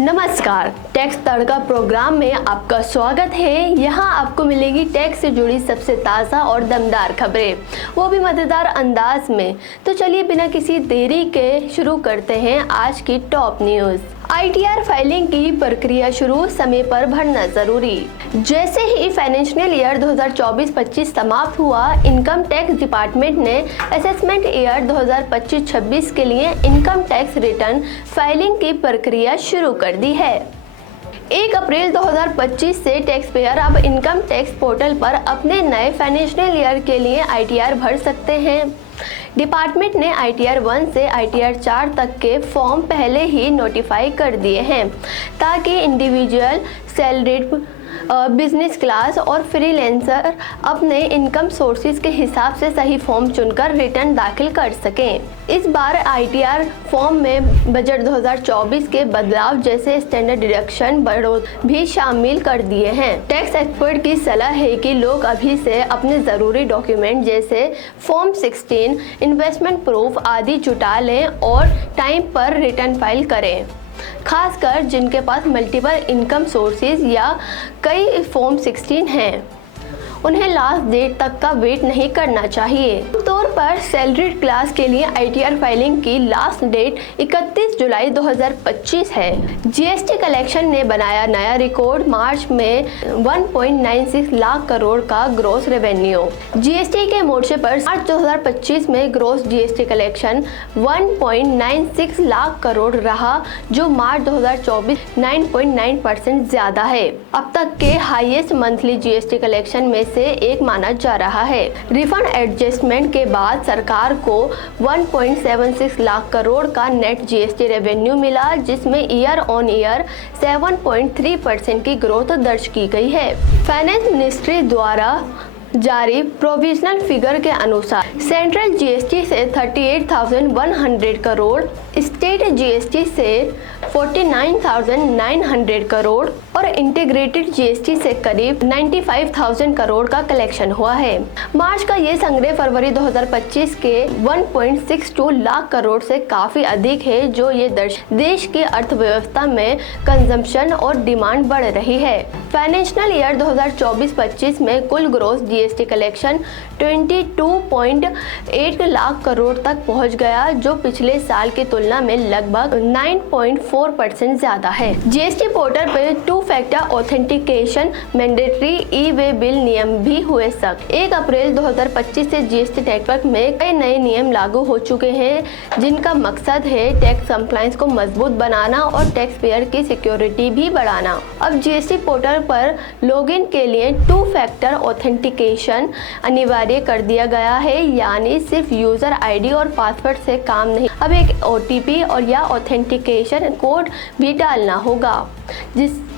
नमस्कार, टैक्स तड़का प्रोग्राम में आपका स्वागत है। यहाँ आपको मिलेगी टैक्स से जुड़ी सबसे ताज़ा और दमदार खबरें, वो भी मज़ेदार अंदाज में। तो चलिए बिना किसी देरी के शुरू करते हैं आज की टॉप न्यूज़। ITR फाइलिंग की प्रक्रिया शुरू, समय पर भरना जरूरी। जैसे ही फाइनेंशियल ईयर 2024-25 समाप्त हुआ, इनकम टैक्स डिपार्टमेंट ने असेसमेंट ईयर 2025-26 के लिए इनकम टैक्स रिटर्न फाइलिंग की प्रक्रिया शुरू कर दी है। 1 अप्रैल 2025 से टैक्स पेयर अब इनकम टैक्स पोर्टल पर अपने नए फाइनेंशियल ईयर के लिए ITR भर सकते हैं। डिपार्टमेंट ने ITR 1 से ITR 4 तक के फॉर्म पहले ही नोटिफाई कर दिए हैं, ताकि इंडिविजुअल, सैलरीड, बिजनेस क्लास और फ्रीलांसर अपने इनकम सोर्सेज के हिसाब से सही फॉर्म चुनकर रिटर्न दाखिल कर सकें। इस बार ITR फॉर्म में बजट 2024 के बदलाव जैसे स्टैंडर्ड डिडक्शन बढ़ोतरी भी शामिल कर दिए हैं। टैक्स एक्सपर्ट की सलाह है कि लोग अभी से अपने ज़रूरी डॉक्यूमेंट जैसे फॉर्म 16, इन्वेस्टमेंट प्रूफ आदि जुटा लें और टाइम पर रिटर्न फाइल करें, खासकर जिनके पास मल्टीपल इनकम सोर्सेज या कई फॉर्म 16 हैं। उन्हें लास्ट डेट तक का वेट नहीं करना चाहिए। तौर पर सैलरीड क्लास के लिए ITR फाइलिंग की लास्ट डेट 31 जुलाई 2025 है। GST कलेक्शन ने बनाया नया रिकॉर्ड, मार्च में 1.96 लाख करोड़ का ग्रॉस रेवेन्यू। GST के मोर्चे पर मार्च 2025 में gross GST collection 1.96 lakh crore रहा, जो मार्च 2024 9.9% ज्यादा है। अब तक के हाईएस्ट मंथली GST कलेक्शन में से एक माना जा रहा है। रिफंड एडजस्टमेंट के बाद सरकार को 1.76 लाख करोड़ का नेट GST रेवेन्यू मिला, जिसमें ईयर ऑन ईयर 7.3% की ग्रोथ दर्ज की गई है। फाइनेंस मिनिस्ट्री द्वारा जारी प्रोविजनल फिगर के अनुसार सेंट्रल GST से 38,100 करोड़, स्टेट GST से 49,900 करोड़ और इंटीग्रेटेड GST से करीब 95,000 करोड़ का कलेक्शन हुआ है। मार्च का ये संग्रह फरवरी 2025 के 1.62 लाख करोड़ से काफी अधिक है, जो ये देश की अर्थव्यवस्था में कंजम्पशन और डिमांड बढ़ रही है। फाइनेंशियल ईयर 2024-25 में कुल gross GST collection 22.8 lakh crore तक पहुंच गया, जो पिछले साल की तुलना में लगभग 9.4% ज्यादा है। GST पोर्टल पर 2 factor authentication mandatory e-way bill नियम भी हुए सख्त। 1 अप्रैल 2025 से GST नेटवर्क में कई नए नियम लागू हो चुके हैं, जिनका मकसद है टैक्स कंप्लायंस को मजबूत बनाना और टैक्स पेयर की सिक्योरिटी भी बढ़ाना। अब GST पोर्टल पर लॉगिन के लिए 2 फैक्टर ऑथेंटिकेशन अनिवार्य कर दिया गया है, यानी सिर्फ यूजर ID और पासवर्ड से काम नहीं, अब एक OTP और या ऑथेंटिकेशन कोड भी डालना होगा,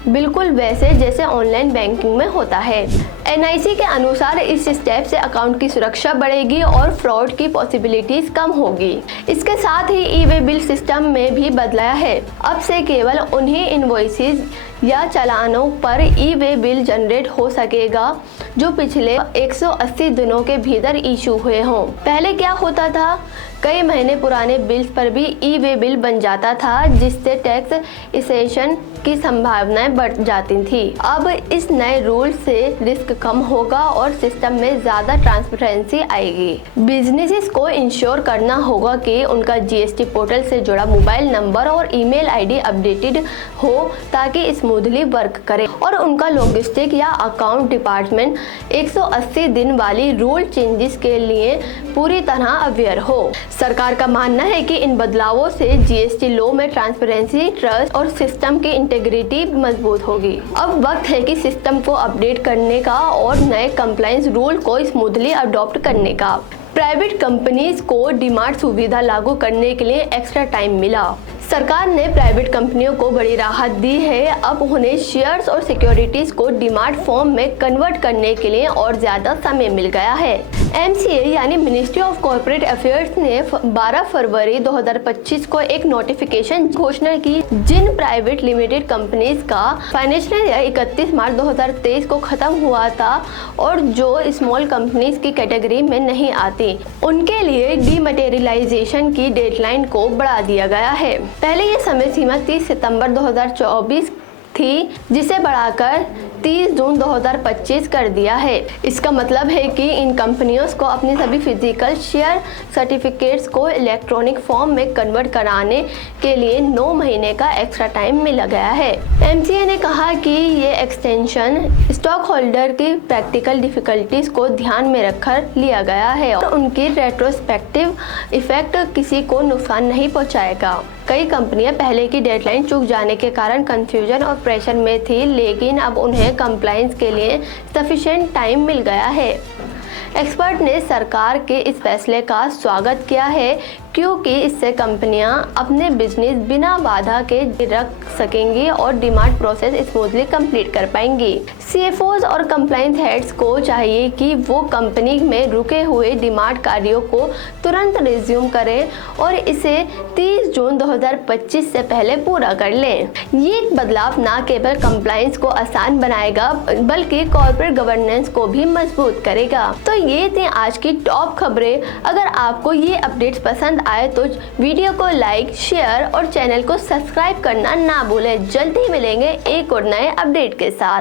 बिल्कुल वैसे जैसे ऑनलाइन बैंकिंग में होता है। NIC के अनुसार इस स्टेप से अकाउंट की सुरक्षा बढ़ेगी और फ्रॉड की पॉसिबिलिटीज कम होगी। इसके साथ ही ई-वे बिल सिस्टम में भी बदलाया है। अब से केवल उन्हीं इनवॉइसेज या चालानों पर ई-वे बिल जनरेट हो सकेगा जो पिछले 180 दिनों के भीतर इशू हुए हों। पहले क्या होता था, कई महीने पुराने बिल्स पर भी ई-वे बिल बन जाता था, जिससे टैक्स इवेशन की संभावनाएं बढ़ जाती थी। अब इस नए रूल से रिस्क कम होगा और सिस्टम में ज्यादा ट्रांसपेरेंसी आएगी। बिजनेसेस को इंश्योर करना होगा कि उनका GST पोर्टल से जुड़ा मोबाइल नंबर और ईमेल ID अपडेटेड हो, ताकि स्मूथली वर्क करे और उनका लॉजिस्टिक या अकाउंट डिपार्टमेंट 180 दिन वाली रूल चेंजेस के लिए पूरी तरह अवेयर हो। सरकार का मानना है कि इन बदलावों से GST लॉ में ट्रांसपेरेंसी, ट्रस्ट और सिस्टम की इंटीग्रिटी मजबूत होगी। अब वक्त है कि सिस्टम को अपडेट करने का और नए कंप्लायंस रूल को स्मूथली अडॉप्ट करने का। प्राइवेट कंपनीज को डिमांड सुविधा लागू करने के लिए एक्स्ट्रा टाइम मिला। सरकार ने प्राइवेट कंपनियों को बड़ी राहत दी है। अब उन्हें शेयर्स और सिक्योरिटीज को डिमांड फॉर्म में कन्वर्ट करने के लिए और ज्यादा समय मिल गया है। MCA यानी मिनिस्ट्री ऑफ कॉर्पोरेट अफेयर्स ने 12 फरवरी 2025 को एक नोटिफिकेशन घोषणा की, जिन प्राइवेट लिमिटेड कंपनीज का फाइनेंशियल ईयर 31 मार्च 2023 को खत्म हुआ था और जो स्मॉल कंपनीज की कैटेगरी में नहीं आती, उनके लिए डीमटेरियलाइजेशन की डेडलाइन को बढ़ा दिया गया है। पहले ये समय सीमा 30 सितंबर 2024 थी, जिसे बढ़ाकर 30 जून 2025 कर दिया है। इसका मतलब है कि इन कंपनियों को अपनी सभी फिजिकल शेयर सर्टिफिकेट्स को इलेक्ट्रॉनिक फॉर्म में कन्वर्ट कराने के लिए 9 महीने का एक्स्ट्रा टाइम मिला गया है। MCA ने कहा कि ये एक्सटेंशन स्टॉक होल्डर की प्रैक्टिकल डिफिकल्टीज को ध्यान में रखकर लिया गया है और उनकी रेट्रोस्पेक्टिव इफेक्ट किसी को नुकसान नहीं पहुंचाएगा। कई कंपनियां पहले की डेडलाइन चूक जाने के कारण कंफ्यूजन और प्रेशर में थी, लेकिन अब उन्हें कंप्लायंस के लिए सफिशिएंट टाइम मिल गया है। एक्सपर्ट ने सरकार के इस फैसले का स्वागत किया है, क्योंकि इससे कंपनियां अपने बिजनेस बिना बाधा के रख सकेंगी और डिमांड प्रोसेस स्मूथली कंप्लीट कर पाएंगी। CFOs और कंप्लायंस हेड्स को चाहिए कि वो कंपनी में रुके हुए डिमांड कार्यों को तुरंत रिज्यूम करें और इसे 30 जून 2025 से पहले पूरा कर लें। ये बदलाव न केवल कंप्लायंस को आसान बनाएगा, बल्कि कॉर्पोरेट गवर्नेंस को भी मजबूत करेगा। तो ये थी आज की टॉप खबरें। अगर आपको ये अपडेट्स पसंद आए तो वीडियो को लाइक, शेयर और चैनल को सब्सक्राइब करना ना भूलें। जल्दी मिलेंगे एक और नए अपडेट के साथ।